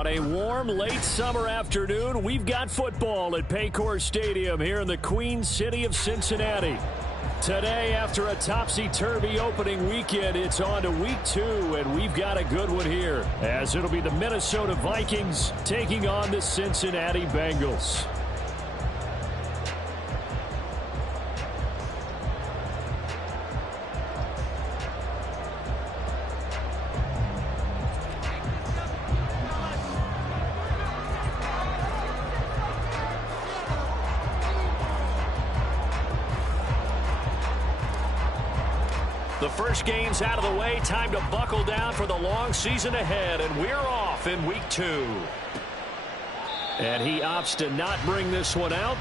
On a warm, late summer afternoon, we've got football at Paycor Stadium here in the Queen City of Cincinnati. Today, after a topsy-turvy opening weekend, it's on to week 2, and we've got a good one here, as it'll be the Minnesota Vikings taking on the Cincinnati Bengals. The first game's out of the way. Time to buckle down for the long season ahead, and we're off in week 2. And he opts to not bring this one out.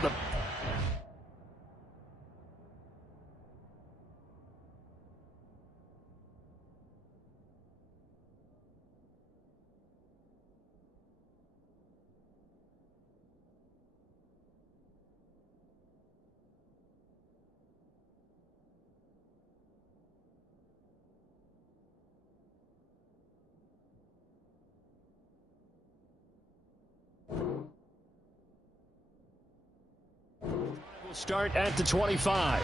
We'll start at the 25.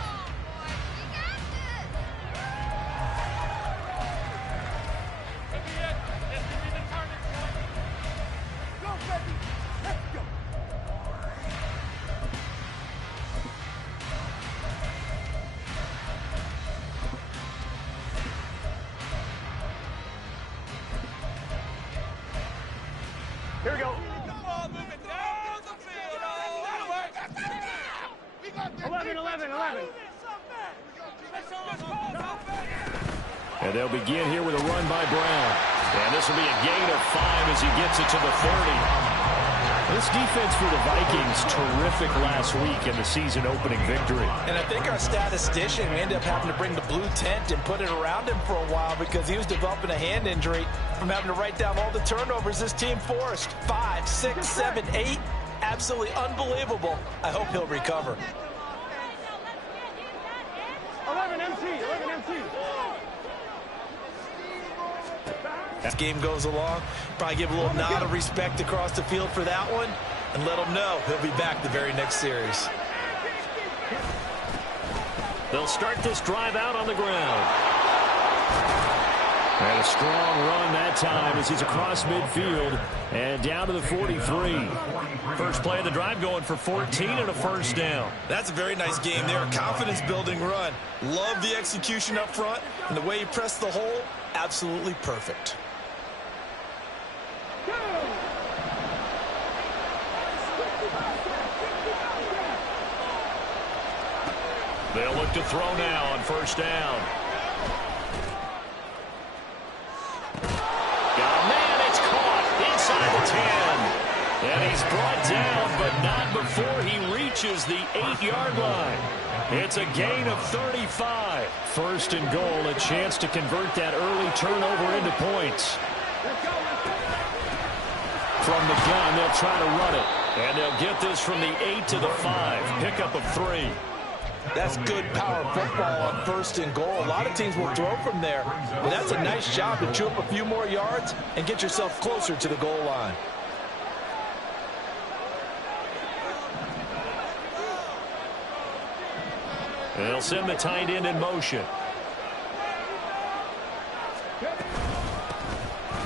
Here we go. 11. And they'll begin here with a run by Brown. And this will be a gain of 5 as he gets it to the 30. This defense for the Vikings, terrific last week in the season-opening victory. And I think our statistician, we ended up having to bring the blue tent and put it around him for a while because he was developing a hand injury from having to write down all the turnovers this team forced. 5, 6, 7, 8. Absolutely unbelievable. I hope he'll recover. 11 MT. As the game goes along, probably give a little nod of respect across the field for that one and let him know he'll be back the very next series. They'll start this drive out on the ground. And a strong run that time as he's across midfield and down to the 43. First play of the drive going for 14 and a first down. That's a very nice game there. A confidence-building run. Love the execution up front and the way he pressed the hole. Absolutely perfect. They'll look to throw now on first down. Inside the 10. And he's brought down, but not before he reaches the 8-yard line. It's a gain of 35. First and goal, a chance to convert that early turnover into points. From the gun, they'll try to run it. And they'll get this from the 8 to the 5. Pickup of 3. That's good power football on first and goal. A lot of teams will throw from there. But that's a nice job to chew up a few more yards and get yourself closer to the goal line. They'll send the tight end in motion.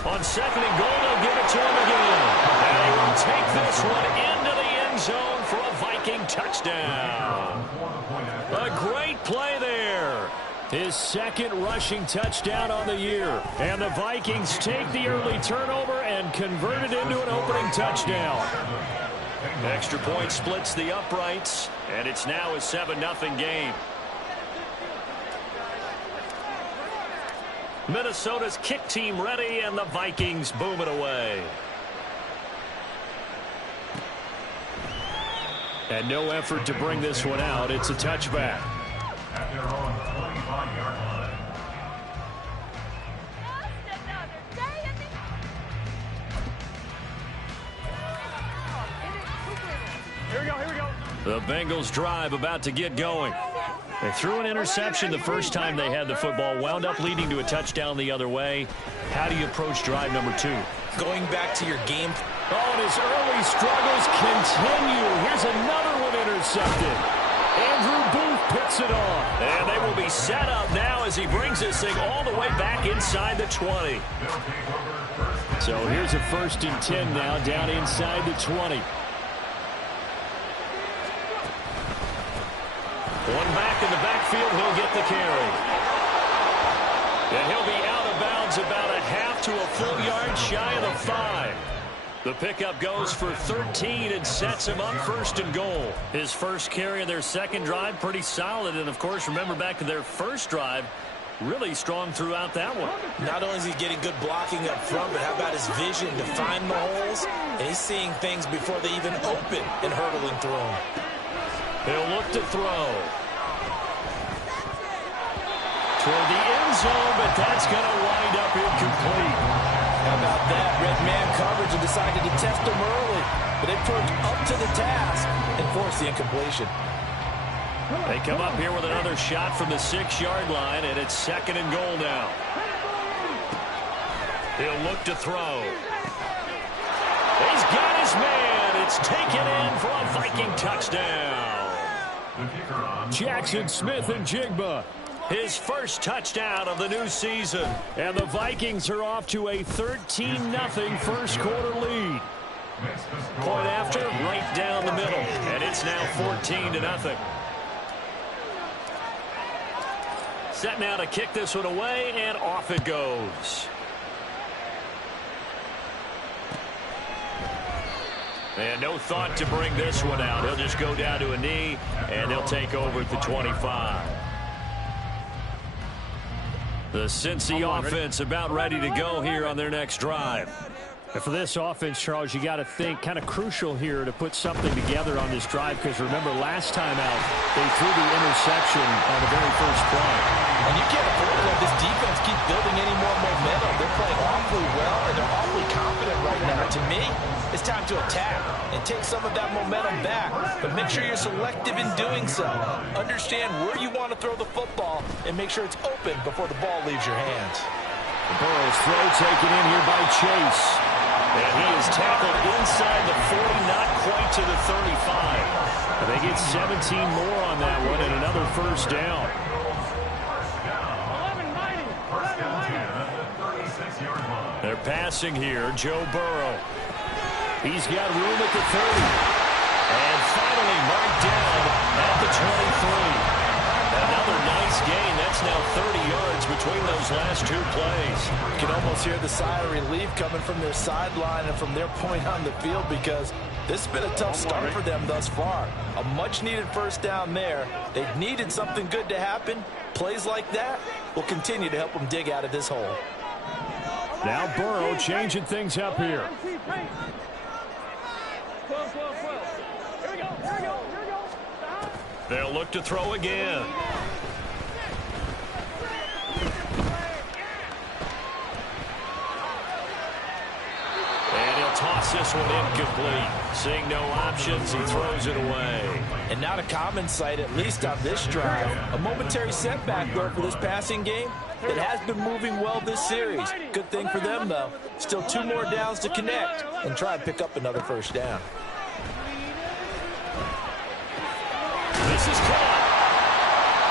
On second and goal, they'll give it to him again. And he will take this one into the end zone for a Viking touchdown. A great play there. His second rushing touchdown on the year. And the Vikings take the early turnover and convert it into an opening touchdown. Extra point splits the uprights, and it's now a 7-0 game. Minnesota's kick team ready, and the Vikings boom it away. And no effort to bring this one out. It's a touchback. At their own 25-yard line. Here we go. The Bengals drive about to get going. They threw an interception the first time they had the football, wound up leading to a touchdown the other way. How do you approach drive number 2? Going back to your game. Oh, and his early struggles continue. Here's another one intercepted. Andrew Booth picks it off. And they will be set up now as he brings this thing all the way back inside the 20. So here's a 1st and 10 now down inside the 20. One back in the backfield, he'll get the carry. And he'll be out of bounds about a half to a full yard shy of the 5. The pickup goes for 13 and sets him up 1st and goal. His first carry of their second drive, pretty solid. And, of course, remember back to their first drive, really strong throughout that one. Not only is he getting good blocking up front, but how about his vision to find the holes? And he's seeing things before they even open and hurdling through them. He'll look to throw. Toward the end zone, but that's going to wind up incomplete. How about that? Red man coverage and decided to test him early. But they proved up to the task and forced the incompletion. They come up here with another shot from the 6-yard line, and it's 2nd and goal now. He'll look to throw. He's got his man. It's taken in for a Viking touchdown. Jackson Smith-Njigba. His first touchdown of the new season. And the Vikings are off to a 13-0 first quarter lead. Point after, right down the middle. And it's now 14-0. Set now to kick this one away, and off it goes. And no thought to bring this one out. He'll just go down to a knee, and they'll take over at the 25. The Cincy offense about ready to go here on their next drive. And for this offense, Charles, you got to think kind of crucial here to put something together on this drive, because remember last time out they threw the interception on the very first play. And you can't afford to let this defense keep building any more momentum. They're playing awfully well, and they're awfully confident right now. To me, it's time to attack and take some of that momentum back. But make sure you're selective in doing so. Understand where you want to throw the football and make sure it's open before the ball leaves your hands. Burrow's throw taken in here by Chase. And he is tackled inside the 40, not quite to the 35. They get 17 more on that one and another first down. They're passing here, Joe Burrow. He's got room at the 30. And finally marked down at the 23. Another nice gain. That's now 30 yards between those last 2 plays. You can almost hear the sigh of relief coming from their sideline and from their point on the field, because this has been a tough start for them thus far. A much-needed first down there. They've needed something good to happen. Plays like that will continue to help them dig out of this hole. Now Burrow changing things up here. They'll look to throw again. And he'll toss this one incomplete. Seeing no options, he throws it away. And not a common sight, at least on this drive. A momentary setback, though, for this passing game. It has been moving well this series. Good thing for them, though. Still 2 more downs to connect and try and pick up another first down. This is caught.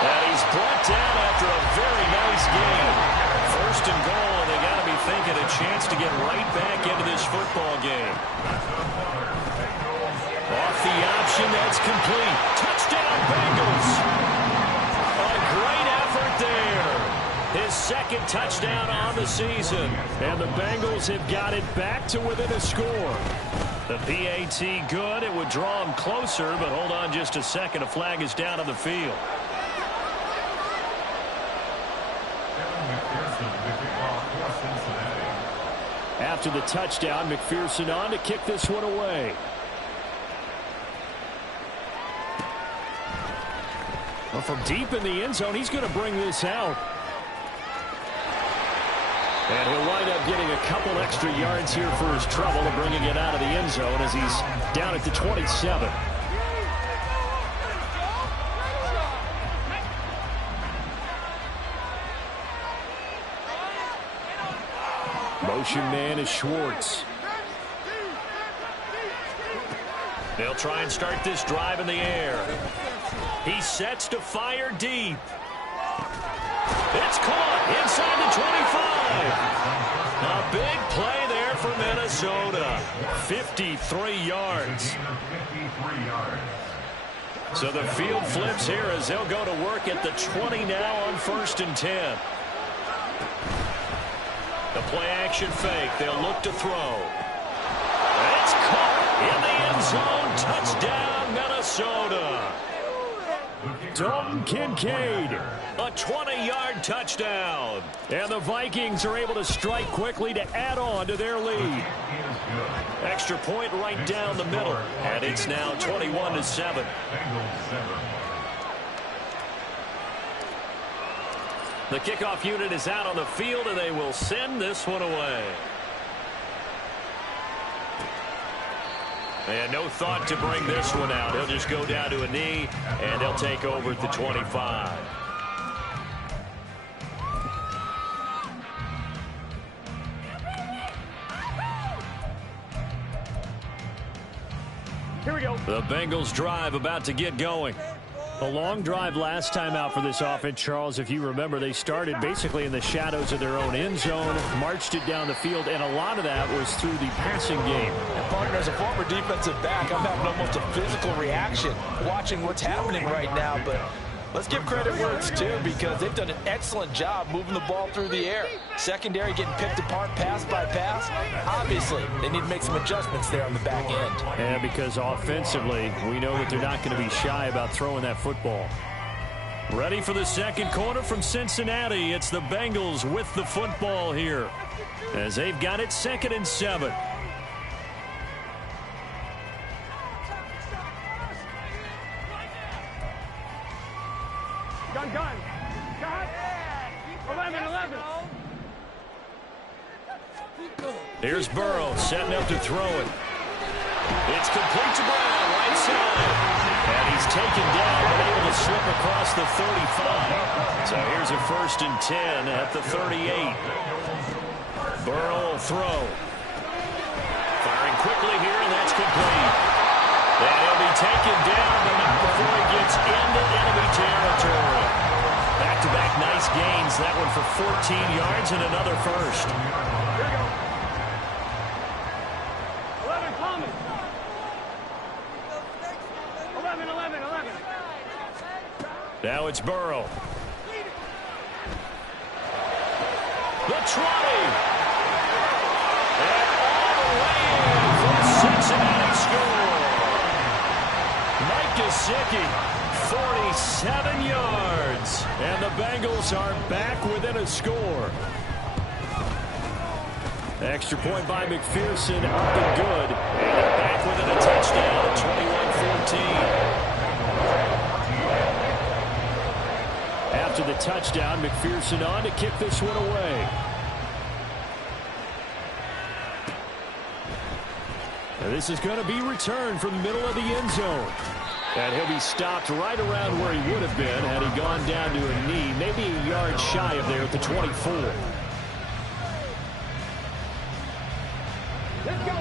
And he's brought down after a very nice game. 1st and goal, and they got to be thinking a chance to get right back into this football game. Off the option, that's complete. Touchdown, Bengals. A great effort there. His 2nd touchdown on the season. And the Bengals have got it back to within a score. The PAT good. It would draw him closer, but hold on just a second. A flag is down on the field. After the touchdown, McPherson on to kick this one away. Well, from deep in the end zone, he's going to bring this out. And he'll wind up getting a couple extra yards here for his trouble and bringing it out of the end zone as he's down at the 27. Motion man is Schwartz. They'll try and start this drive in the air. He sets to fire deep. It's caught inside the 25. A big play there for Minnesota. 53 yards. So the field flips here as they'll go to work at the 20 now on 1st and 10. The play action fake. They'll look to throw. It's caught in the end zone. Touchdown, Minnesota. Dalton Kincaid. A 20-yard touchdown. And the Vikings are able to strike quickly to add on to their lead. Extra point right down the middle. And it's now 21-7. The kickoff unit is out on the field, and they will send this one away. And no thought to bring this one out. He'll just go down to a knee, and they'll take over at the 25. Here we go. The Bengals drive about to get going. A long drive last time out for this offense, Charles. If you remember, they started basically in the shadows of their own end zone, marched it down the field, and a lot of that was through the passing game. And partner, as a former defensive back, I'm having almost a physical reaction watching what's happening right now. But let's give credit where it's due, because they've done an excellent job moving the ball through the air. Secondary getting picked apart pass by pass. Obviously, they need to make some adjustments there on the back end. And because offensively, we know that they're not going to be shy about throwing that football. Ready for the second quarter from Cincinnati. It's the Bengals with the football here, as they've got it 2nd and 7. Gun. 11. Here's Burrow setting up to throw it. It's complete to Brown, right side. And he's taken down, but able to slip across the 35. So here's a 1st and 10 at the 38. Burrow will throw. Firing quickly here, and that's complete. And he'll be taken down, but not before he gets into enemy territory. Back-to-back nice gains. That one for 14 yards and another first. Here we go. 11 coming. 11. Now it's Burrow. The 20. And all the way in for a Cincinnati score. Mike Gesicki, 47 yards. And the Bengals are back within a score. Extra point by McPherson, up and good. And they're back within a touchdown at 21-14. After the touchdown, McPherson on to kick this one away. And this is going to be returned from the middle of the end zone. And he'll be stopped right around where he would have been had he gone down to a knee, maybe a yard shy of there at the 24.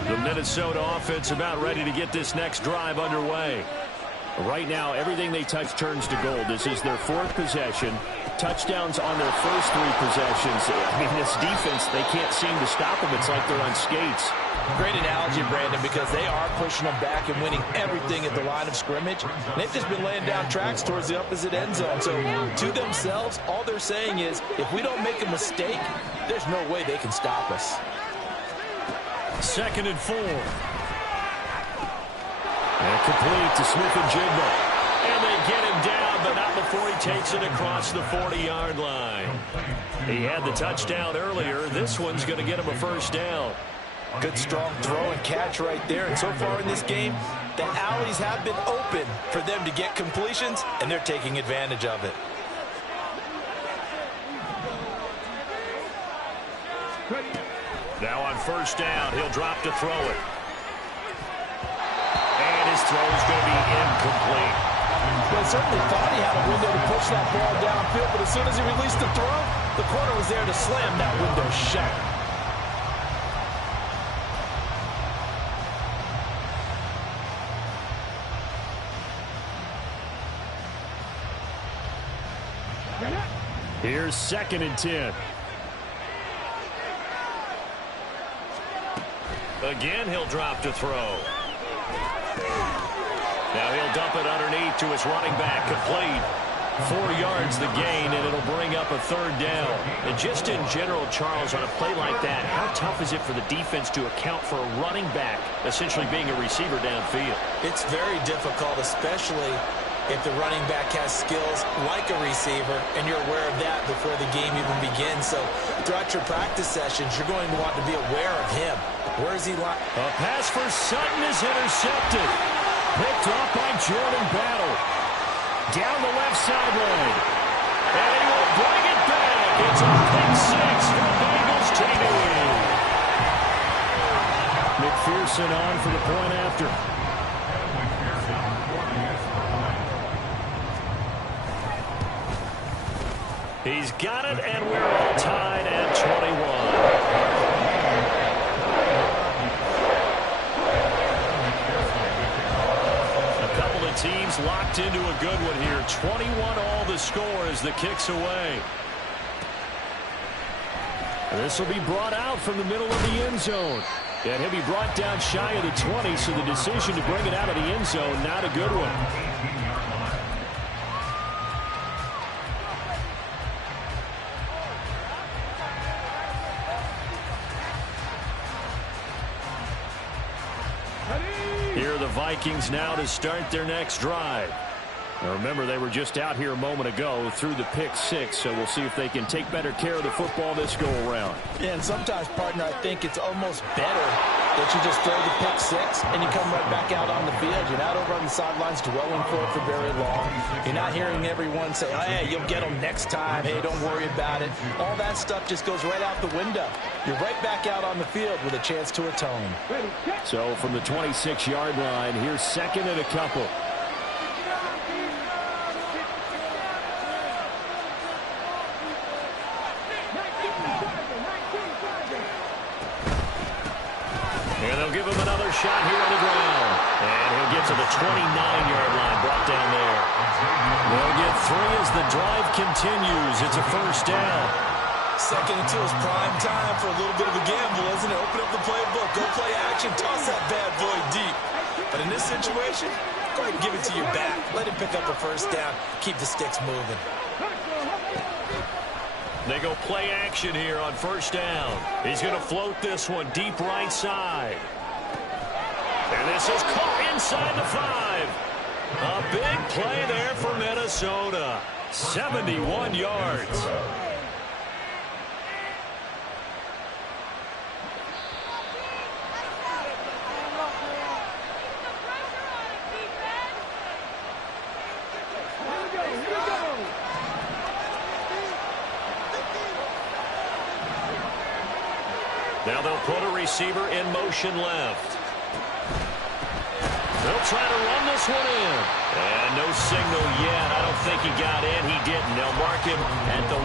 The Minnesota offense about ready to get this next drive underway. Right now, everything they touch turns to gold. This is their 4th possession. Touchdowns on their first 3 possessions. I mean, this defense, they can't seem to stop them. It's like they're on skates. Great analogy, Brandon, because they are pushing them back and winning everything at the line of scrimmage. They've just been laying down tracks towards the opposite end zone. So to themselves, all they're saying is, if we don't make a mistake, there's no way they can stop us. 2nd and 4. And complete to Smith-Njigba. And they get him down, but not before he takes it across the 40-yard line. He had the touchdown earlier. This one's going to get him a first down. Good, strong throw and catch right there. And so far in this game, the alleys have been open for them to get completions, and they're taking advantage of it. Now on first down, he'll drop to throw it. And his throw is going to be incomplete. Well, he certainly thought he had a window to push that ball downfield, but as soon as he released the throw, the corner was there to slam that window shut. Here's 2nd and 10. Again, he'll drop to throw. Now he'll dump it underneath to his running back. Complete. 4 yards the gain, and it'll bring up a 3rd down. And just in general, Charles, on a play like that, how tough is it for the defense to account for a running back essentially being a receiver downfield? It's very difficult, especially if the running back has skills like a receiver, and you're aware of that before the game even begins. So throughout your practice sessions, you're going to want to be aware of him. Where is he? A pass for Sutton is intercepted. Picked off by Jordan Battle. Down the left sideline. And he will bring it back. It's a pick 6 for Bengals TV. McPherson on for the point after. He's got it, and we're all tied at 21. Teams locked into a good one here. 21 all the score as the kick's away. This will be brought out from the middle of the end zone. And he'll be brought down shy of the 20, so the decision to bring it out of the end zone, not a good one. Here are the Vikings now to start their next drive. Now remember, they were just out here a moment ago through the pick 6, so we'll see if they can take better care of the football this go-around. Yeah, and sometimes, partner, I think it's almost better that you just throw the pick 6 and you come right back out on the field. You're not over on the sidelines dwelling for it for very long. You're not hearing everyone say, oh, hey, you'll get them next time. Hey, don't worry about it. All that stuff just goes right out the window. You're right back out on the field with a chance to atone. So from the 26-yard line, here's 2nd and a couple. And they'll give him another shot here on the ground. And he'll get to the 29-yard line, brought down there. They'll get 3 as the drive continues. It's a 1st down. 2nd and 2 is prime time for a little bit of a gamble, isn't it? Open up the playbook, go play action, toss that bad boy deep. But in this situation, go ahead and give it to your back. Let him pick up a 1st down. Keep the sticks moving. They go play action here on 1st down. He's going to float this one deep right side. And this is caught inside the 5. A big play there for Minnesota. 71 yards. Now they'll put a receiver in motion left. They'll try to run this one in. And no signal yet. I don't think he got in. He didn't. They'll mark him at the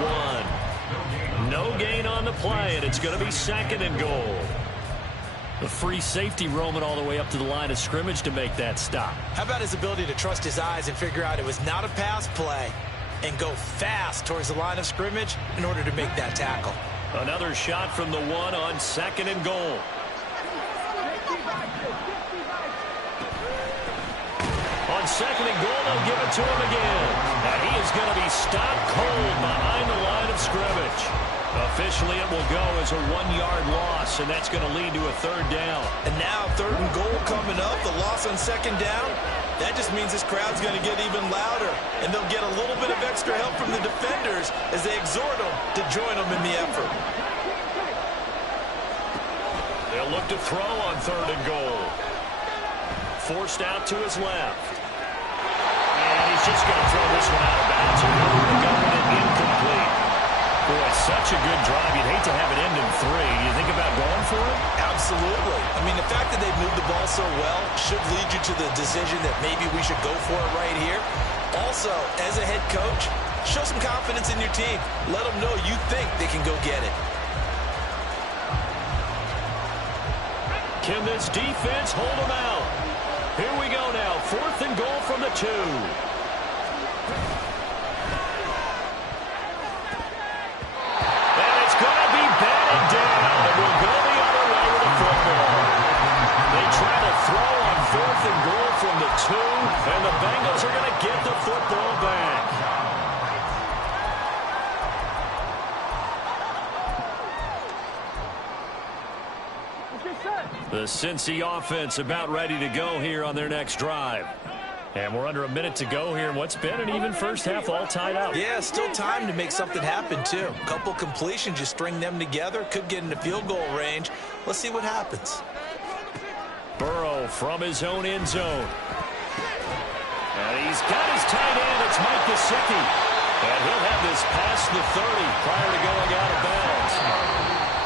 1. No gain on the play, and it's going to be 2nd and goal. The free safety roaming all the way up to the line of scrimmage to make that stop. How about his ability to trust his eyes and figure out it was not a pass play and go fast towards the line of scrimmage in order to make that tackle? Another shot from the 1 on 2nd and goal. On 2nd and goal, they'll give it to him again. And he is going to be stopped cold behind the line of scrimmage. Officially, it will go as a 1-yard loss, and that's going to lead to a 3rd down. And now 3rd and goal coming up, the loss on 2nd down. That just means this crowd's going to get even louder, and they'll get a little bit of extra help from the defenders as they exhort them to join them in the effort. They'll look to throw on 3rd and goal. Forced out to his left. And he's just going to throw this one out of bounds. Incomplete. Boy, such a good drive. You'd hate to have it end in 3. You think about going for it? Absolutely. I mean, the fact that they've moved the ball so well should lead you to the decision that maybe we should go for it right here. Also, as a head coach, show some confidence in your team. Let them know you think they can go get it. Can this defense hold them out? Here we go now. 4th and goal from the 2. The Cincy offense about ready to go here on their next drive. And we're under a minute to go here in what's been an even first half, all tied up. Yeah, still time to make something happen, too. A couple completions, you string them together, could get into field goal range. Let's see what happens. Burrow from his own end zone. And he's got his tight end. It's Mike Gesicki. And he'll have this past the 30 prior to going out of bounds.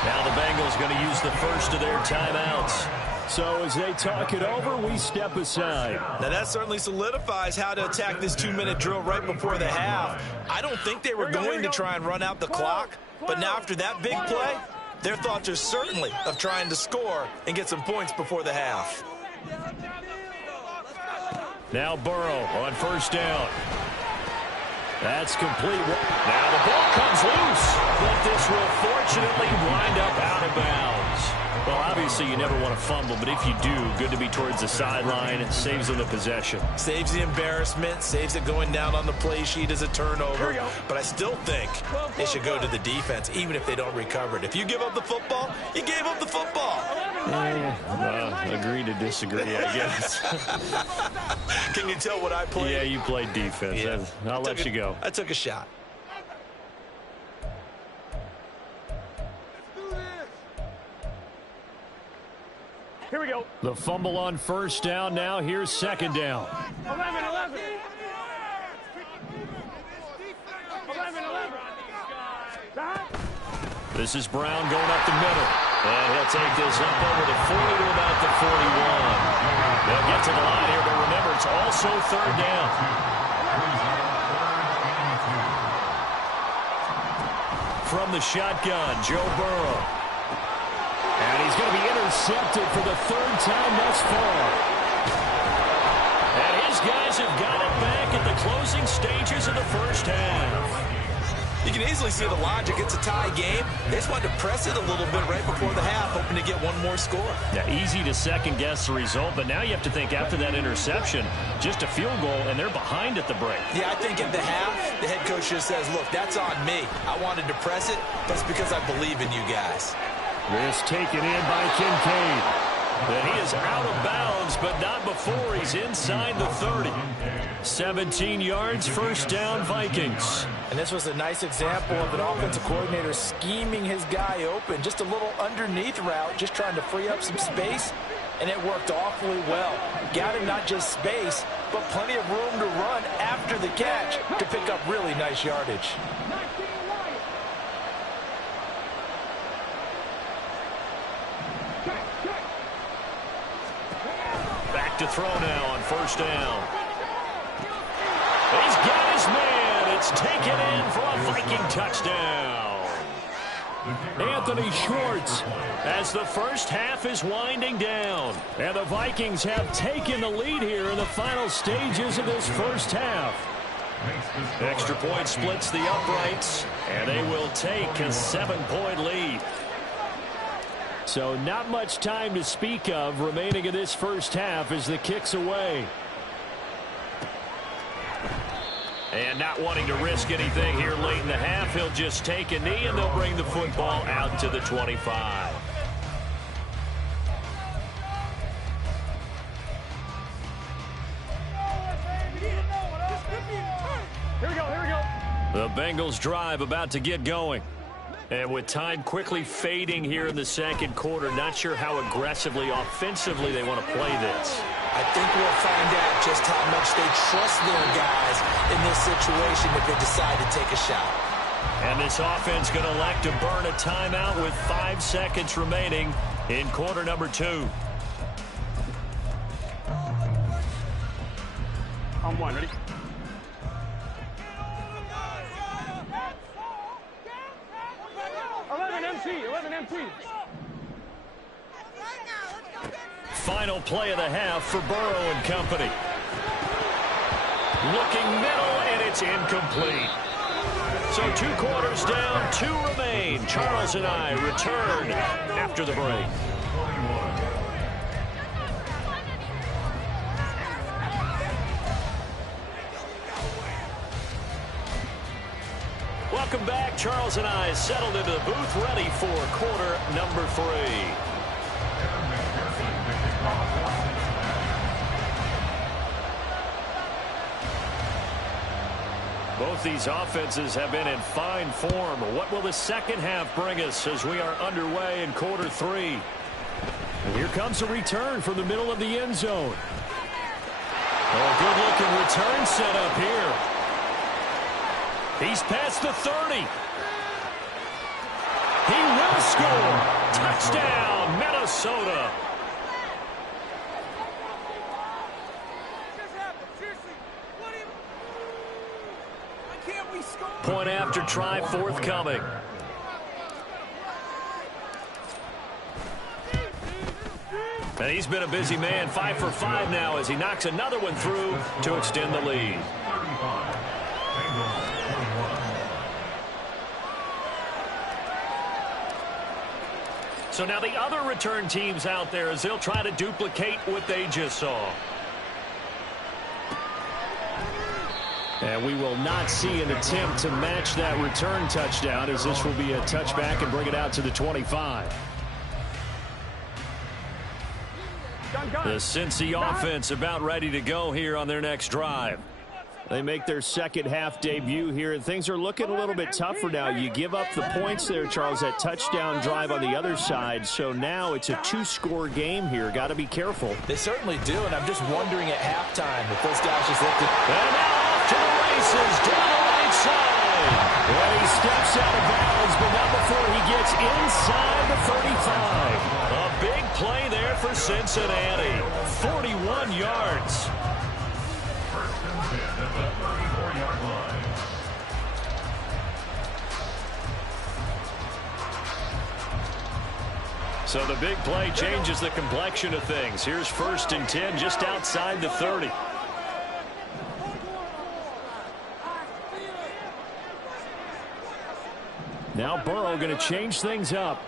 Now the Bengals going to use the first of their timeouts. So as they talk it over, we step aside. Now that certainly solidifies how to attack this 2-minute drill right before the half. I don't think they were going to try and run out the clock, but now after that big play, their thoughts are certainly of trying to score and get some points before the half. Now Burrow on first down. That's complete. Now the ball comes loose, but this will fortunately wind up out of bounds. Well, obviously you never want to fumble, but if you do, good to be towards the sideline. It saves them the possession. Saves the embarrassment, saves it going down on the play sheet as a turnover. But I still think it should go to the defense, even if they don't recover it. If you give up the football, you gave up the football. Agree to disagree, I guess. Can you tell what I played? Yeah, you played defense. Yeah. I'll let you go. I took a shot. Here we go. The fumble on first down. Now here's second down. 11. This is Brown going up the middle. And he'll take this up over the 40 to about the 41. They'll get to the line here, but remember, it's also third down. From the shotgun, Joe Burrow. And he's going to be intercepted for the third time thus far. And his guys have got it back at the closing stages of the first half. You can easily see the logic. It's a tie game. They just wanted to press it a little bit right before the half, hoping to get one more score. Yeah, easy to second-guess the result, but now you have to think after that interception, just a field goal, and they're behind at the break. Yeah, I think at the half, the head coach just says, look, that's on me. I wanted to press it, but it's because I believe in you guys. This taken in by Kincaid. And he is out of bounds, but not before he's inside the 30. 17 yards, first down, Vikings. And this was a nice example of an offensive coordinator scheming his guy open. Just a little underneath route, just trying to free up some space, and it worked awfully well. Got him not just space, but plenty of room to run after the catch to pick up really nice yardage. Back to throw now on first down. He's got his man. It's taken in for a Viking touchdown. Anthony Schwartz as the first half is winding down. And the Vikings have taken the lead here in the final stages of this first half. Extra point splits the uprights, and they will take a 7-point lead. So not much time to speak of remaining in this first half as the kick's away. And not wanting to risk anything here late in the half, he'll just take a knee and they'll bring the football out to the 25. Here we go. The Bengals drive about to get going. And with time quickly fading here in the second quarter, not sure how aggressively, offensively they want to play this. I think we'll find out just how much they trust their guys in this situation if they decide to take a shot. And this offense going to elect to burn a timeout with 5 seconds remaining in quarter number 2. On one, ready? MC. Final play of the half for Burrow and company. Looking middle, and it's incomplete. So 2 quarters down, 2 remain. Charles and I return after the break. Welcome back. Charles and I settled into the booth, ready for quarter number 3. Both these offenses have been in fine form. What will the second half bring us as we are underway in quarter 3? And here comes a return from the middle of the end zone. Oh, good-looking return set up here. He's past the 30. He will score. Touchdown, Minnesota. Point after try forthcoming. And he's been a busy man, 5 for 5 now as he knocks another one through to extend the lead. So now the other return teams out there as they'll try to duplicate what they just saw. And we will not see an attempt to match that return touchdown, as this will be a touchback and bring it out to the 25. The Cincy offense about ready to go here on their next drive. They make their second half debut here, and things are looking a little bit tougher now. You give up the points there, Charles, that touchdown drive on the other side. So now it's a 2-score game here. Got to be careful. They certainly do, and I'm just wondering at halftime if those guys just looked at... And now off to the races down the right side. Well, he steps out of bounds, but not before he gets inside the 35. A big play there for Cincinnati. 41 yards. So the big play changes the complexion of things. Here's 1st and 10 just outside the 30. Now Burrow going to change things up.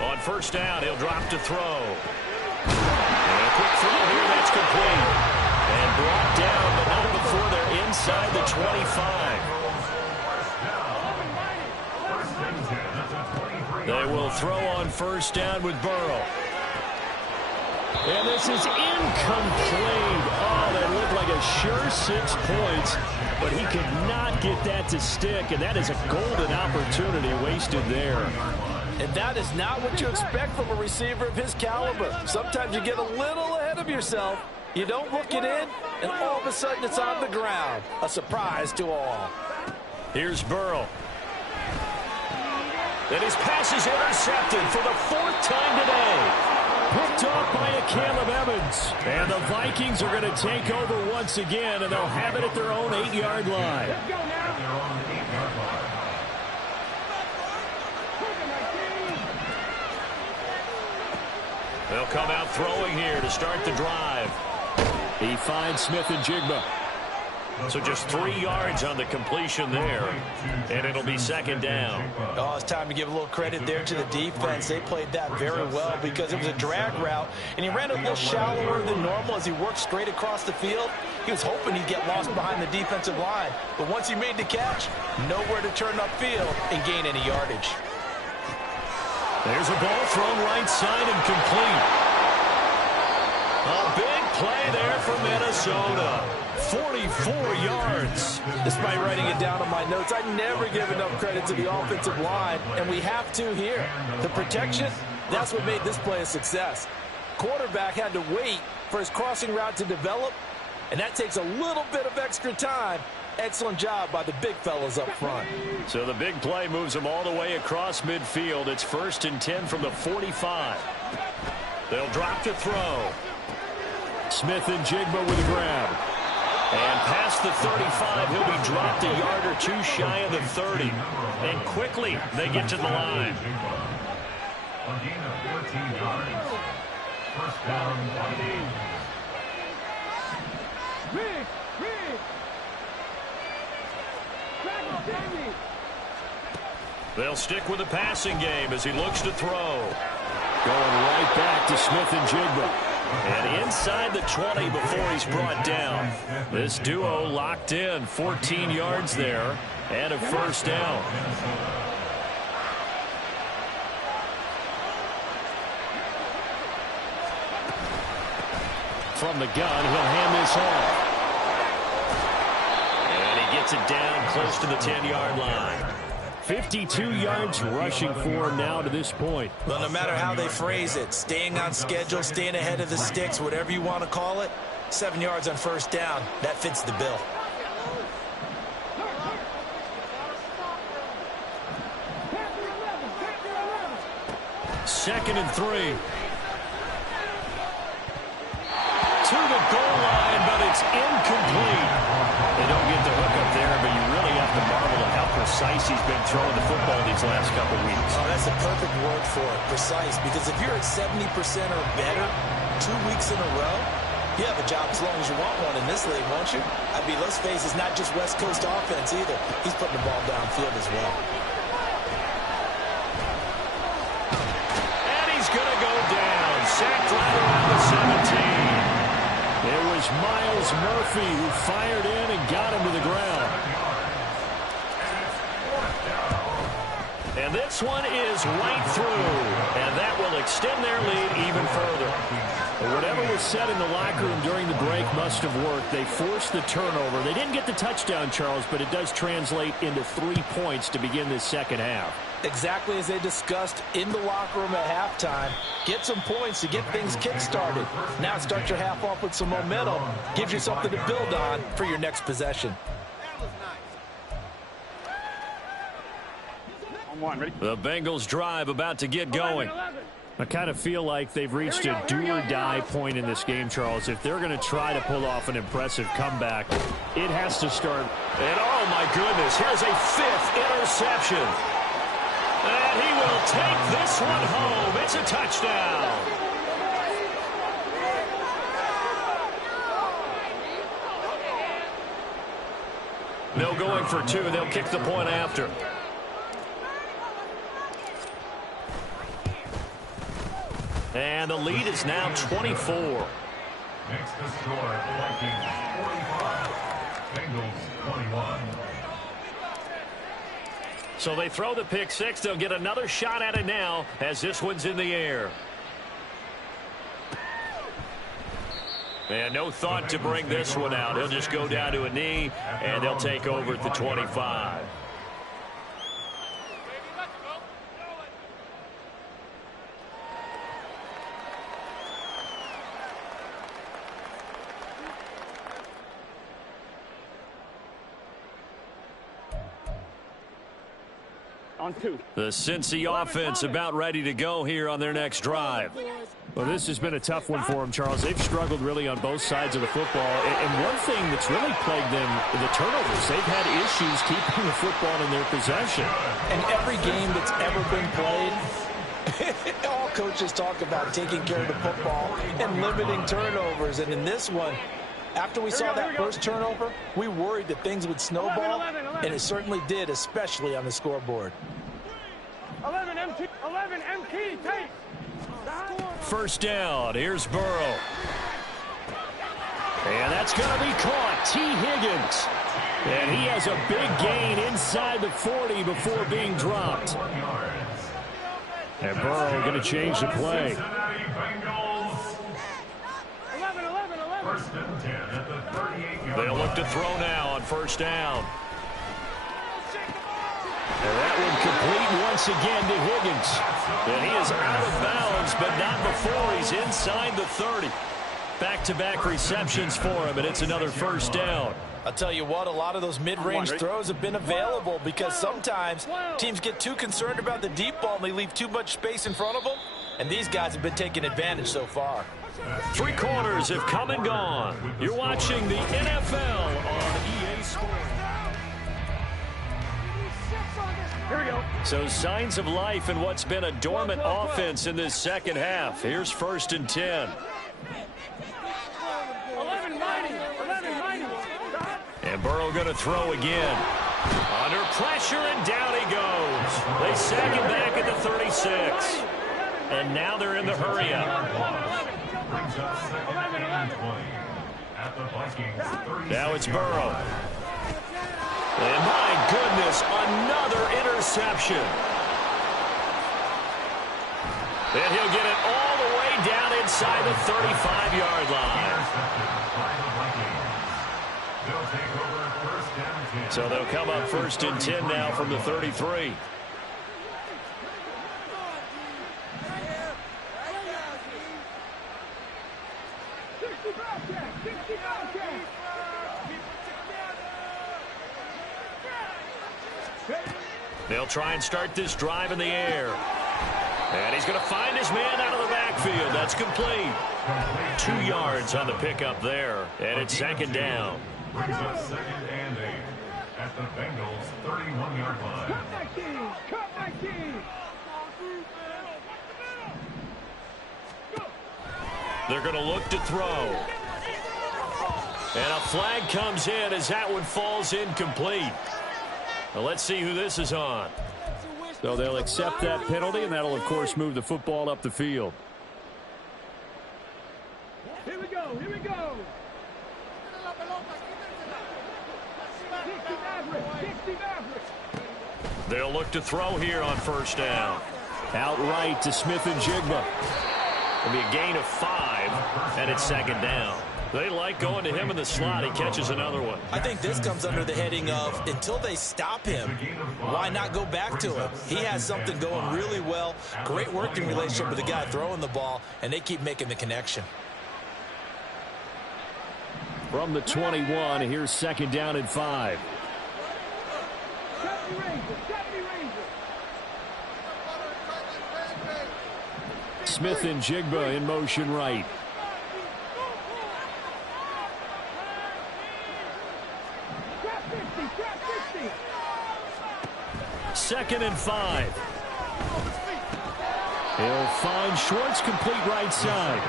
On 1st down, he'll drop to throw. And a quick throw here, that's complete. And brought down, but not before they're inside the 25. They will throw on 1st down with Burrow. And this is incomplete. Oh, that looked like a sure 6 points, but he could not get that to stick, and that is a golden opportunity wasted there. And that is not what you expect from a receiver of his caliber. Sometimes you get a little ahead of yourself. You don't look it in, and all of a sudden it's on the ground. A surprise to all. Here's Burrow. And his pass is intercepted for the 4th time today. Picked off by a Caleb Evans. And the Vikings are going to take over once again, and they'll have it at their own 8-yard line. Let's go now. They'll come out throwing here to start the drive. He finds Smith and Jigba. So just 3 yards on the completion there, and it'll be 2nd down. Oh, it's time to give a little credit there to the defense. They played that very well because it was a drag route, and he ran a little shallower than normal as he worked straight across the field. He was hoping he'd get lost behind the defensive line, but once he made the catch, nowhere to turn upfield and gain any yardage. There's a ball thrown right side and complete. A big play there for Minnesota. 44 yards. Despite writing it down on my notes, I never give enough credit to the offensive line, and we have to here. The protection, that's what made this play a success. Quarterback had to wait for his crossing route to develop, and that takes a little bit of extra time. Excellent job by the big fellas up front. So the big play moves them all the way across midfield. It's 1st and 10 from the 45. They'll drop to throw. Smith and Jigba with a grab. And past the 35, he'll be dropped a yard or 2 shy of the 30. And quickly, they get to the line. A gain of 14 yards. 1st down, 28. They'll stick with the passing game as he looks to throw. Going right back to Smith and Jigba. And inside the 20 before he's brought down. This duo locked in, 14 yards there, and a 1st down. From the gun, he'll hand this off. gets it down close to the 10-yard line. 52 yards rushing for him now to this point. Well, no matter how they phrase it, staying on schedule, staying ahead of the sticks, whatever you want to call it, 7 yards on first down, that fits the bill. Second and 3. To the goal line, but it's incomplete. They don't get the hook up there, but you really have to marvel at how precise he's been throwing the football these last couple weeks. Oh, that's a perfect word for it, precise, because if you're at 70% or better 2 weeks in a row, you have a job as long as you want one in this league, won't you? I mean, let's face it, it's not just West Coast offense either. He's putting the ball downfield as well. And he's going to go down. Sacked right around the 17. It was Myles Murphy who fired in and got him to the ground. And this one is right through. And that will extend their lead even further. But whatever was said in the locker room during the break must have worked. They forced the turnover. They didn't get the touchdown, Charles, but it does translate into 3 points to begin this second half. Exactly as they discussed in the locker room at halftime. Get some points to get things kick-started. Now start your half off with some momentum. Gives you something to build on for your next possession. On one, ready? The Bengals drive about to get going. 11. I kind of feel like they've reached a do-or-die point in this game, Charles. If they're going to try to pull off an impressive comeback, it has to start. And oh my goodness, here's a 5th interception. And he will take this one home. It's a touchdown. No going for 2. They'll kick the point after. And the lead is now 24. Makes the score Vikings 45, Bengals 21. So they throw the pick 6. They'll get another shot at it now as this one's in the air. And no thought to bring this one out. He'll just go down to a knee, and they'll take over at the 25. On 2. The Cincy offense about ready to go here on their next drive. Well, this has been a tough one for them, Charles. They've struggled really on both sides of the football. And one thing that's really plagued them, the turnovers. They've had issues keeping the football in their possession. And every game that's ever been played, all coaches talk about taking care of the football and limiting turnovers. And in this one, after we saw that first turnover, we worried that things would snowball, and it certainly did, especially on the scoreboard. 11 MT. 11 MT. Take. First down. Here's Burrow. And that's going to be caught. T. Higgins. And he has a big gain inside the 40 before being dropped. And Burrow going to change the play. 11. 11. First and 10 at the 38-yard line. They'll look to throw now on first down. And that one complete once again to Higgins. And he is out of bounds, but not before he's inside the 30. Back-to-back receptions for him, and it's another first down. I'll tell you what, a lot of those mid-range throws have been available because sometimes teams get too concerned about the deep ball and they leave too much space in front of them, and these guys have been taking advantage so far. 3 quarters have come and gone. You're watching the NFL on EA Sports. Here we go. So signs of life in what's been a dormant offense in this second half. Here's first and 10. 11 mighty. 11 mighty. And Burrow going to throw again. Under pressure, and down he goes. They sack him back at the 36. And now they're in the hurry-up. Brings up second and 20 at the Vikings 30. Now it's Burrow. And my goodness, another interception. And he'll get it all the way down inside the 35-yard line. Intercepted by the Vikings. They'll take over first down 10. So they'll come up 1st and 10 now from the 33. They'll try and start this drive in the air. And he's going to find his man out of the backfield. That's complete. 2 yards on the pickup there. And it's 2nd down. Brings up 2nd and 8 at the Bengals' 31-yard line. Cut that key! Cut that key! They're going to look to throw. And a flag comes in as that one falls incomplete. Well, let's see who this is on. So they'll accept that penalty, and that'll, of course, move the football up the field. Here we go! Here we go! 60 Maverick! They'll look to throw here on 1st down. Outright to Smith and Jigba. It'll be a gain of 5, and it's 2nd down. They like going to him in the slot. He catches another one. I think this comes under the heading of until they stop him, why not go back to him? He has something going really well. Great working relationship with the guy throwing the ball, and they keep making the connection. From the 21, here's 2nd down and 5. Smith and Jigba in motion right. Second and 5. He'll find Schwartz, complete right side.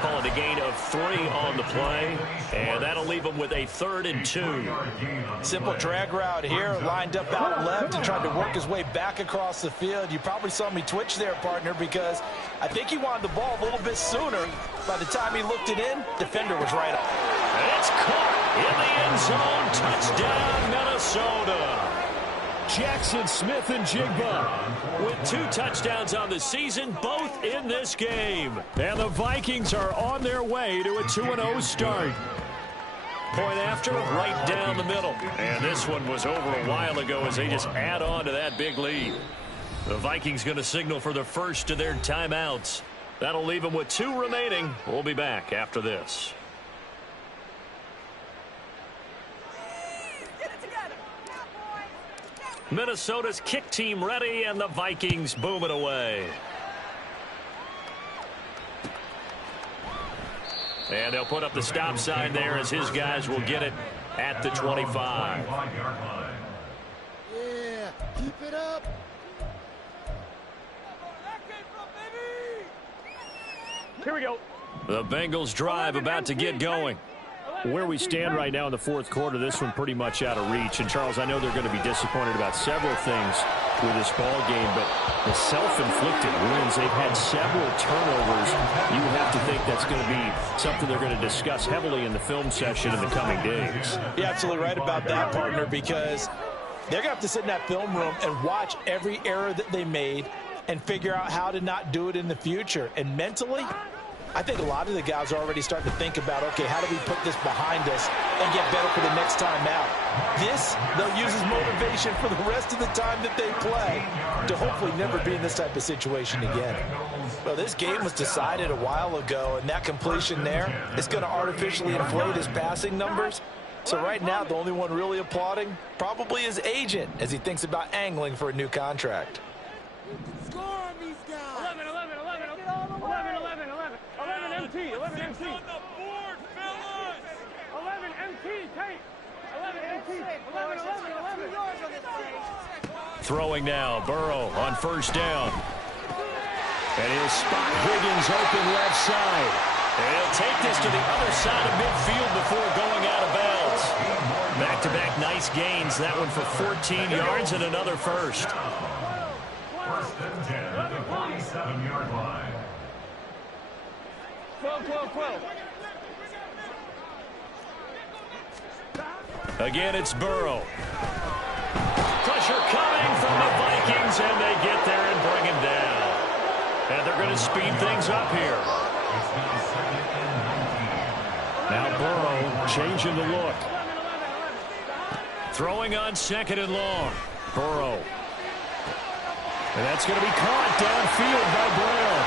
Call it a gain of 3 on the play, and that'll leave them with a 3rd and 2. Simple drag route here, lined up out left and tried to work his way back across the field. You probably saw me twitch there, partner, because I think he wanted the ball a little bit sooner. By the time he looked it in, defender was right up. It's caught in the end zone. Touchdown, Minnesota. Jackson Smith and Jigba with 2 touchdowns on the season, both in this game. And the Vikings are on their way to a 2-0 start. Point after, right down the middle. And this one was over a while ago as they just add on to that big lead. The Vikings going to signal for the first of their timeouts. That'll leave them with 2 remaining. We'll be back after this. Minnesota's kick team ready, and the Vikings boom it away. And they'll put up the stop sign there as his guys will get it at the 25. Yeah, keep it up. Here we go. The Bengals drive about to get going. Where we stand right now in the 4th quarter, this one pretty much out of reach. And, Charles, I know they're going to be disappointed about several things with this ball game, but the self-inflicted wounds, they've had several turnovers. You would have to think that's going to be something they're going to discuss heavily in the film session in the coming days. You're absolutely right about that, partner, because they're going to have to sit in that film room and watch every error that they made and figure out how to not do it in the future. And mentally, I think a lot of the guys are already starting to think about, okay, how do we put this behind us and get better for the next time out? This, they'll use as motivation for the rest of the time that they play to hopefully never be in this type of situation again. Well, this game was decided a while ago, and that completion there is going to artificially inflate his passing numbers. So right now, the only one really applauding probably his agent as he thinks about angling for a new contract. Score on these guys. 11, 11, 11, 11, 11, 11. 11 MT, 11 MT. On the board, fellas. 11 MT, tape. 11 MT, 11, 11, 11. Throwing now, Burrow on 1st down. And he'll spot Higgins open left side. And he'll take this to the other side of midfield before going out of bounds. Back-to-back nice gains. That one for 14 yards and another first. 1st and 10 at the 47-yard line. 12, 12, 12. Again, it's Burrow. Pressure coming from the Vikings, and they get there and bring him down. And they're going to speed things up here. It's now 2nd and 19. Now Burrow changing the look. Throwing on 2nd and long. Burrow. And that's going to be caught downfield by Brown.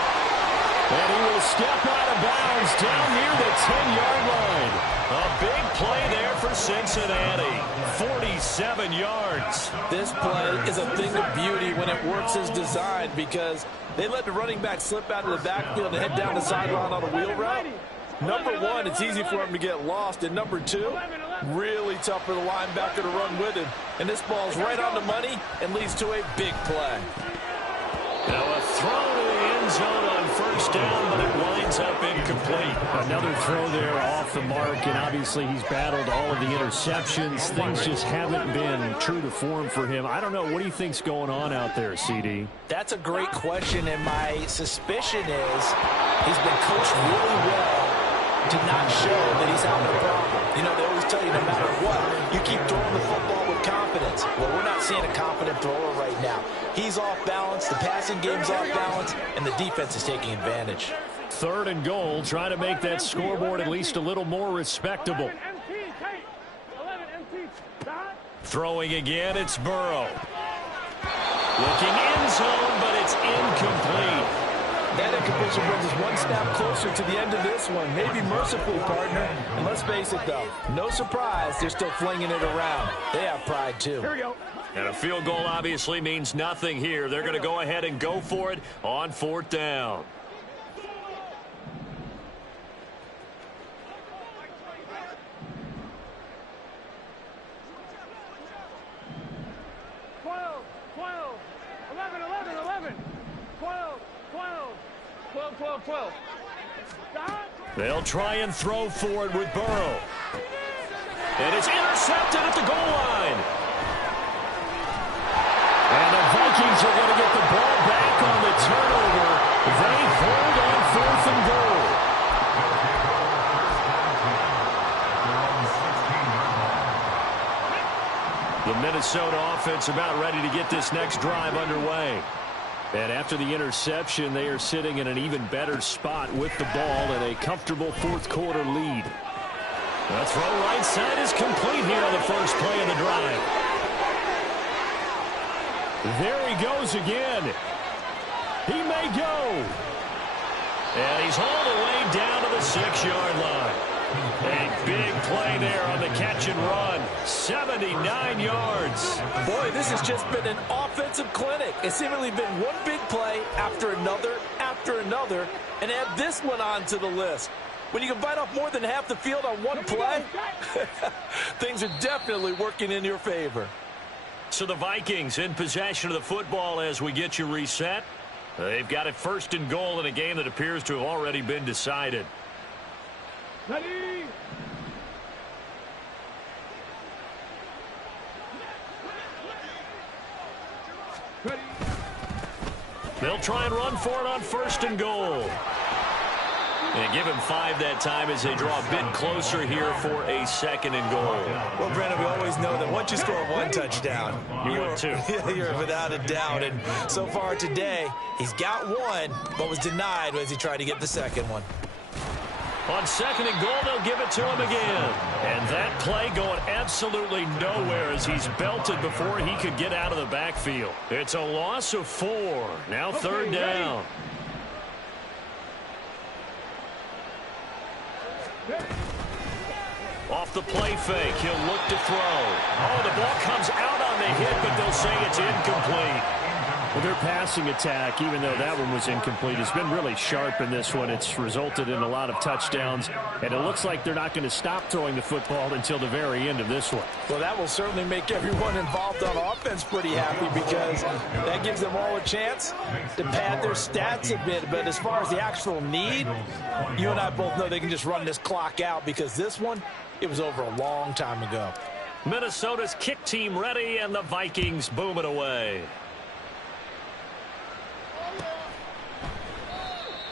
And he will step out of bounds down near the 10-yard line. A big play there for Cincinnati. 47 yards. This play is a thing of beauty when it works as designed because they let the running back slip out of the backfield and head down the sideline on a wheel route. Number one, it's easy for him to get lost. And number two, really tough for the linebacker to run with him. And this ball's right on the money and leads to a big play. Now a throw to the end zone on 1st down, but it winds up incomplete. Another throw there off the mark, and obviously he's battled all of the interceptions. Things just haven't been true to form for him. I don't know. What do you think's going on out there, CD? That's a great question, and my suspicion is he's been coached really well to not show that he's having a problem. You know, they always tell you no matter what, you keep throwing the football with confidence. Well, we're not seeing a confident thrower right now. He's off balance, the passing game's off balance, and the defense is taking advantage. 3rd and goal, trying to make that scoreboard at least a little more respectable. 11 MT. Throwing again, it's Burrow. Looking end zone, but it's incomplete. That incompletion brings us one snap closer to the end of this one. Maybe mercifully, partner. And let's face it, though, no surprise, they're still flinging it around. They have pride, too. Here we go. And a field goal obviously means nothing here. They're going to go ahead and go for it on 4th down. They'll try and throw for it with Burrow. And it's intercepted at the goal line. And the Vikings are going to get the ball back on the turnover. They hold on 4th and goal. The Minnesota offense about ready to get this next drive underway. And after the interception, they are sitting in an even better spot with the ball and a comfortable 4th quarter lead. The throw right side is complete here on the first play of the drive. There he goes again. He may go. And he's all the way down to the 6-yard line. A big play there on the catch and run. 79 yards. Boy, this has just been an offensive clinic. It's seemingly been one big play after another, and add this one on to the list. When you can bite off more than half the field on one play, things are definitely working in your favor. So the Vikings in possession of the football as we get you reset. They've got it 1st and goal in a game that appears to have already been decided. Ready? Ready? They'll try and run for it on 1st and goal. And give him 5 that time as they draw a bit closer here for a 2nd and goal. Well, Brandon, we always know that once you score one touchdown, you're 2. You're without a doubt. And so far today, he's got one, but was denied as he tried to get the 2nd one. On 2nd and goal, they'll give it to him again. And that play going absolutely nowhere as he's belted before he could get out of the backfield. It's a loss of 4. Now 3rd down. Off the play fake, he'll look to throw. Oh, the ball comes out on the hit, but they'll say it's incomplete. Well, their passing attack, even though that one was incomplete, has been really sharp in this one. It's resulted in a lot of touchdowns, and it looks like they're not going to stop throwing the football until the very end of this one. Well, that will certainly make everyone involved on offense pretty happy because that gives them all a chance to pad their stats a bit. But as far as the actual need, you and I both know they can just run this clock out because this one, it was over a long time ago. Minnesota's kick team ready, and the Vikings boom it away.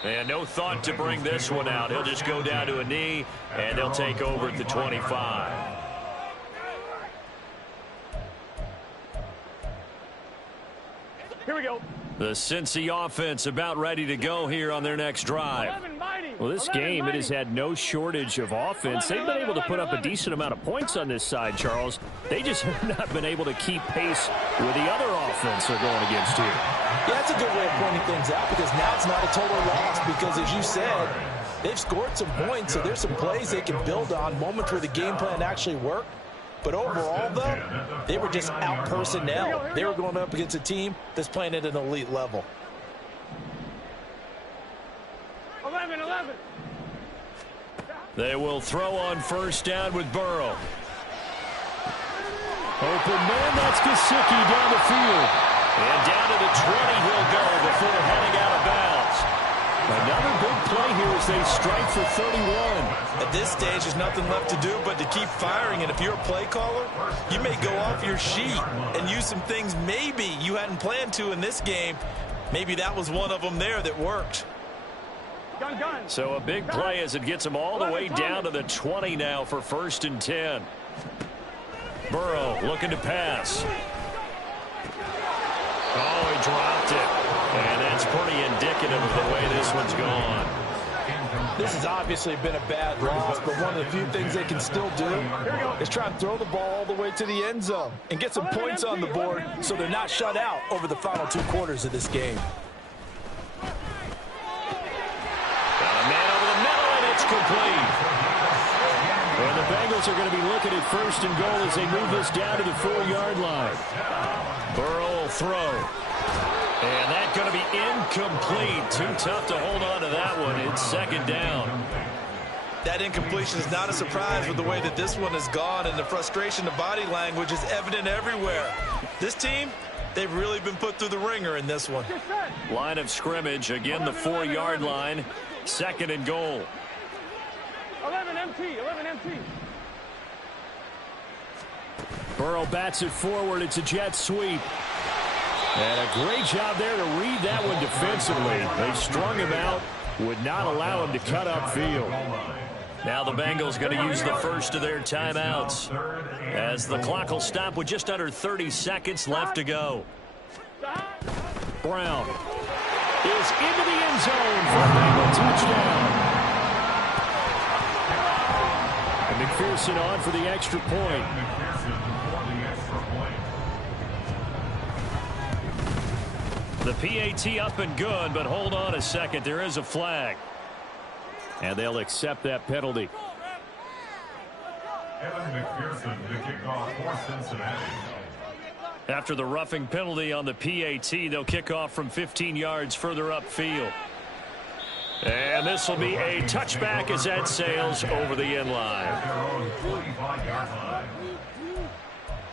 And no thought to bring this one out. He'll just go down to a knee, and they'll take over at the 25. Here we go. The Cincy offense about ready to go here on their next drive. Well, this game, it has had no shortage of offense. They've been able to put up a decent amount of points on this side, Charles. They just have not been able to keep pace with the other offense they're going against here. Yeah, that's a good way of pointing things out because now it's not a total loss because, as you said, they've scored some points, so there's some plays they can build on, moments where the game plan actually worked. But overall, though, they were just out personnel. They were going up against a team that's playing at an elite level. 11. They will throw on first down with Burrow. Open man, that's Gesicki down the field. And down to the 20 he'll go before heading out of bounds. Another big play here as they strike for 31. At this stage, there's nothing left to do but to keep firing. And if you're a play caller, you may go off your sheet and use some things maybe you hadn't planned to in this game. Maybe that was one of them there that worked. Gun. So a big play as it gets them all the way down to the 20 now for 1st and 10. Burrow looking to pass. Oh, he dropped it. And that's pretty indicative of the way this one's gone. This has obviously been a bad loss, but one of the few things they can still do is try and throw the ball all the way to the end zone and get some points on the board so they're not shut out over the final 2 quarters of this game. Complete. And the Bengals are going to be looking at 1st and goal as they move this down to the 4-yard line. Burrow will throw. And that's going to be incomplete. Too tough to hold on to that one. It's 2nd down. That incompletion is not a surprise with the way that this one has gone, and the frustration, the body language is evident everywhere. This team, they've really been put through the ringer in this one. Line of scrimmage, again the 4-yard line. 2nd and goal. 11 MT. Burrow bats it forward. It's a jet sweep. And a great job there to read that one defensively. They strung him out, would not allow him to cut upfield. Now the Bengals going to use the first of their timeouts as the clock will stop with just under 30 seconds left to go. Brown is into the end zone for a Bengal touchdown. And McPherson on for the extra point. The PAT up and good, but hold on a second. There is a flag. And they'll accept that penalty. Evan McPherson, the kickoff for Cincinnati. After the roughing penalty on the PAT, they'll kick off from 15 yards further upfield. And this will be a touchback as that sails over the end line. Their own 45-yard line.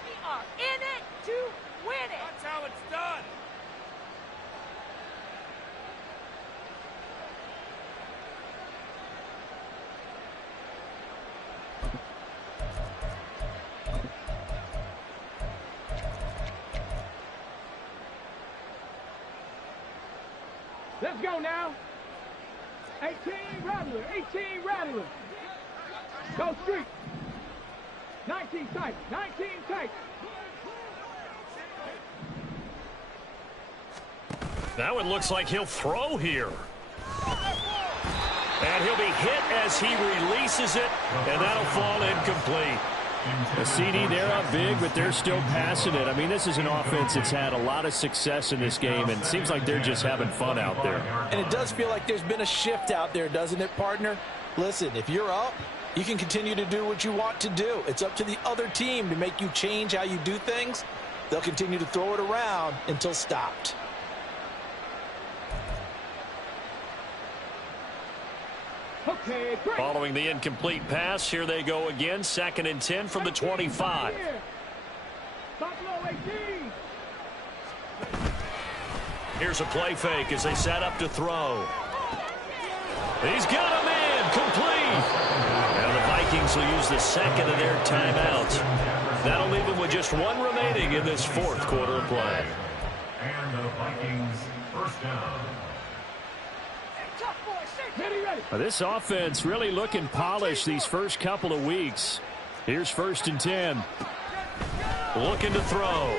We are in it to win it. That's how it's done. Let's go now. 18 Rattler. Go street. 19 tight. That one looks like he'll throw here. And he'll be hit as he releases it, and that'll fall incomplete. The CD, they're up big, but they're still passing it. I mean, this is an offense that's had a lot of success in this game, and it seems like they're just having fun out there. And it does feel like there's been a shift out there, doesn't it, partner? Listen, if you're up, you can continue to do what you want to do. It's up to the other team to make you change how you do things. They'll continue to throw it around until stopped. Okay, great. Following the incomplete pass, here they go again. 2nd and 10 from the 25. Buffalo 18. Here's a play fake as they set up to throw. He's got him in, complete. Now the Vikings will use the 2nd of their timeouts. That'll leave them with just 1 remaining in this 4th quarter of play. And the Vikings first down. This offense really looking polished these first couple of weeks. Here's 1st and 10. Looking to throw.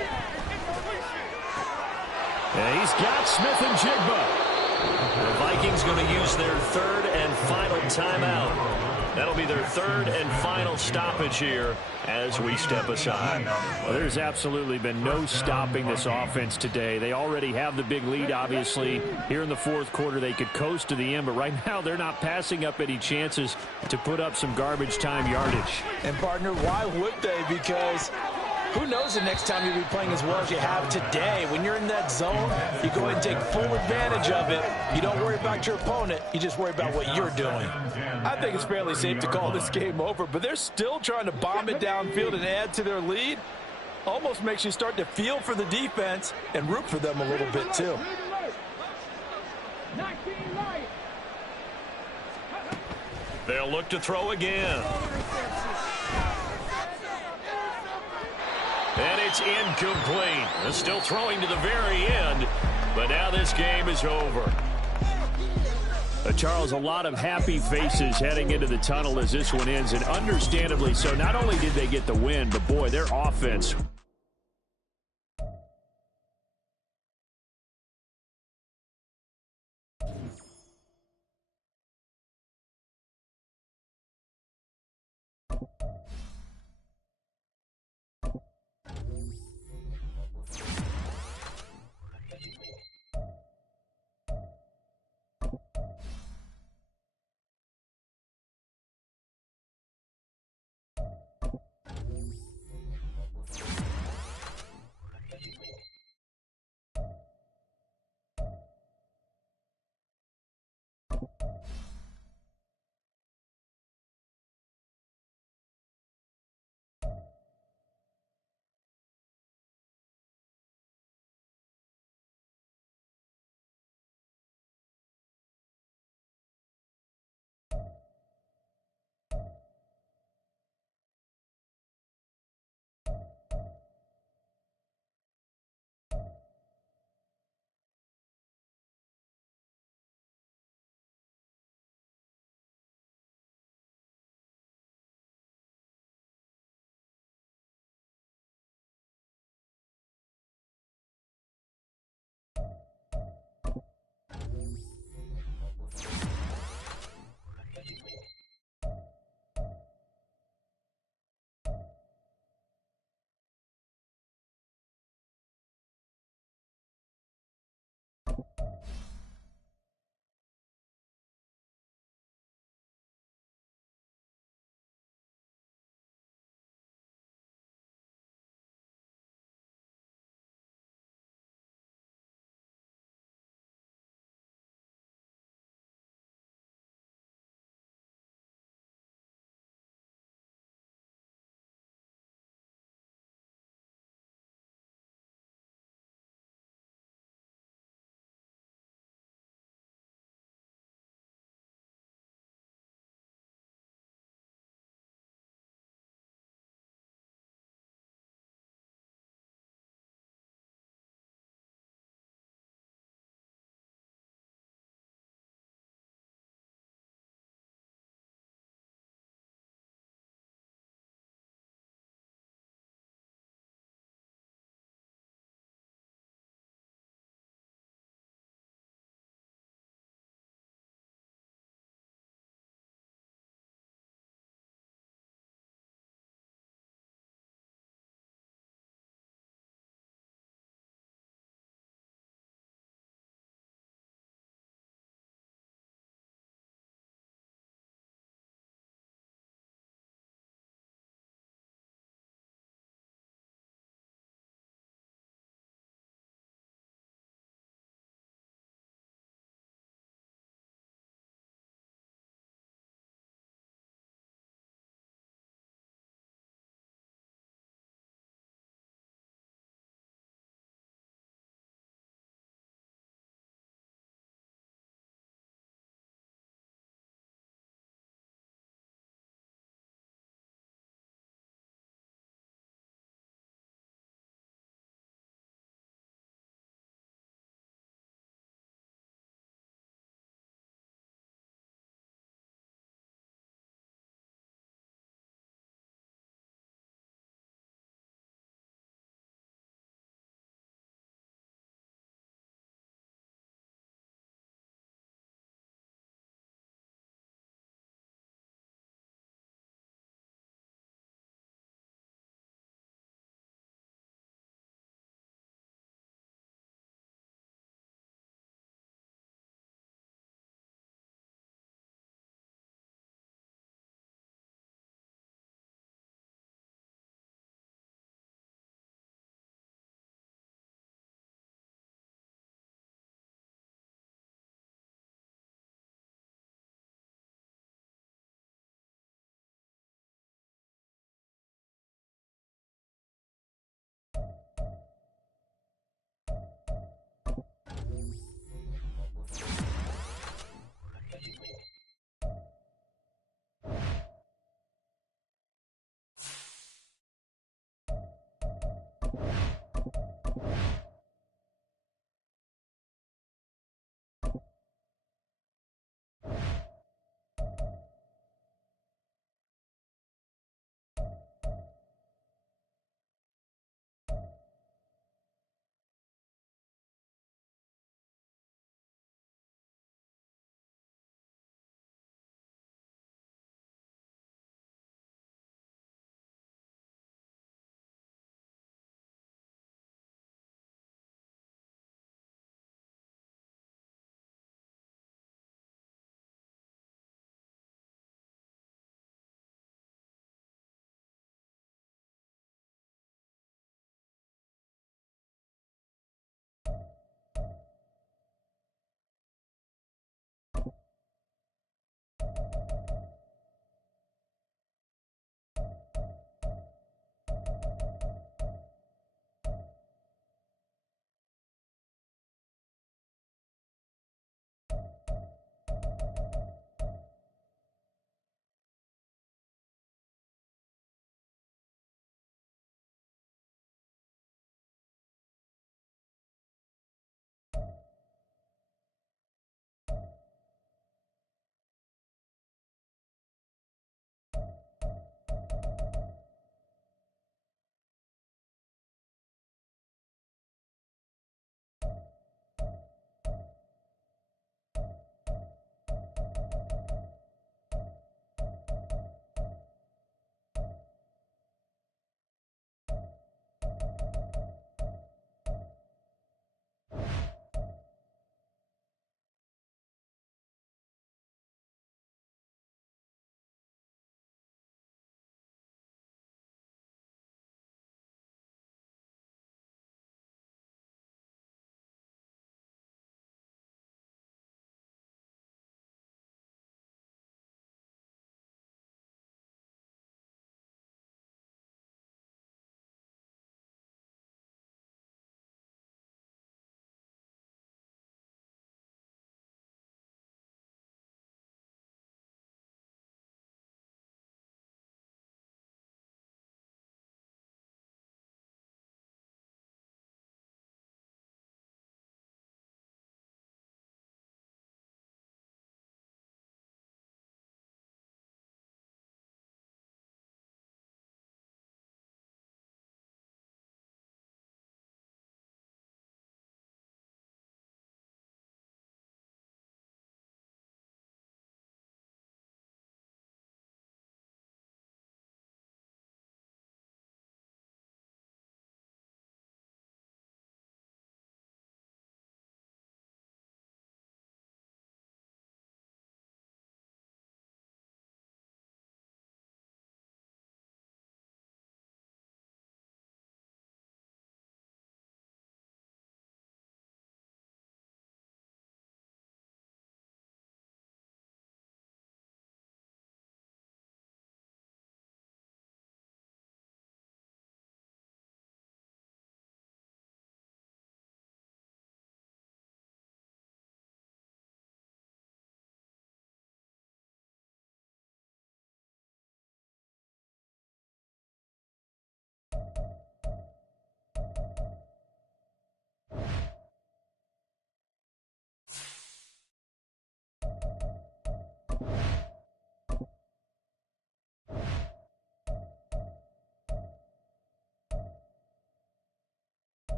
And he's got Smith and Jigba. The Vikings going to use their third and final timeout. That'll be their third and final stoppage here as we step aside. Well, there's absolutely been no stopping this offense today. They already have the big lead, obviously. Here in the fourth quarter, they could coast to the end, but right now they're not passing up any chances to put up some garbage time yardage. And, partner, why would they? Because who knows the next time you'll be playing as well as you have today. When you're in that zone, you go ahead and take full advantage of it. You don't worry about your opponent. You just worry about what you're doing. I think it's fairly safe to call this game over, but they're still trying to bomb it downfield and add to their lead. Almost makes you start to feel for the defense and root for them a little bit, too. They'll look to throw again. And it's incomplete. They're still throwing to the very end, but now this game is over. Charles, a lot of happy faces heading into the tunnel as this one ends, and understandably so. Not only did they get the win, but boy, their offense